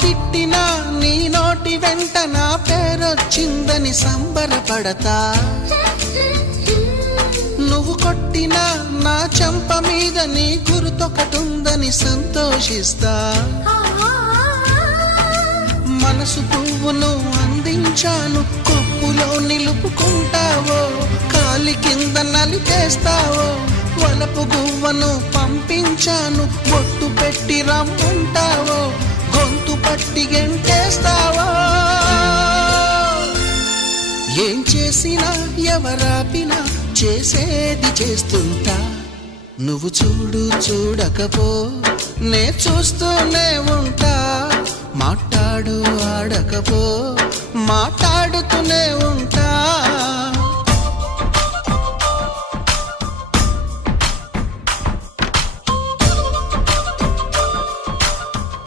తిట్టినా నీ నోటి వెంట నా పేరొచ్చిందని సంబరపడతా. నువ్వు కొట్టినా నా చెంప మీద నీ గుర్తొకటుందని సంతోషిస్తా. మనసు పువ్వును అందించాను, కొప్పులో నిలుపుకుంటావో, కాలి కింద నలిపేస్తావో. వలపు గువ్వను పంపించాను, బొట్టు పెట్టి రమ్మంటావో, గొంతు పట్టి గెంటేస్తావో. ఏం చేసినా ఎవరాపినా చేసేది చేస్తుంటా. నువ్వు చూడు చూడకపో నే చూస్తూనే ఉంటా. మాట్లాడు ఆడకపో మాట్లాడుతూనే